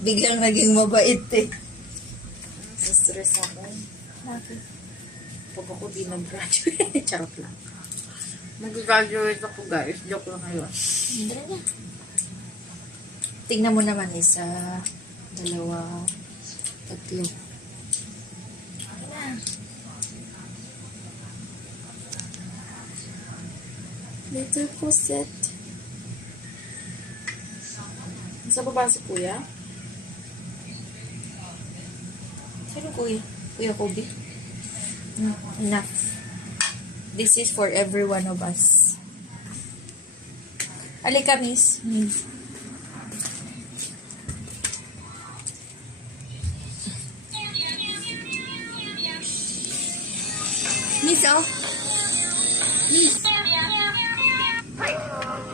Biglang naging mabait eh. Stress ako. Bakit? Pag ako di nag-graduate. Charot lang. Mag-graduate ako guys. Joke lang ngayon. Hindi na. Tingnan mo naman, isa, dalawa, tatlo. Ano na? Little Cosette. Sa baba si kuya? Sino kuya? Kuya Kobe? Enough. This is for every one of us. Alika, miss.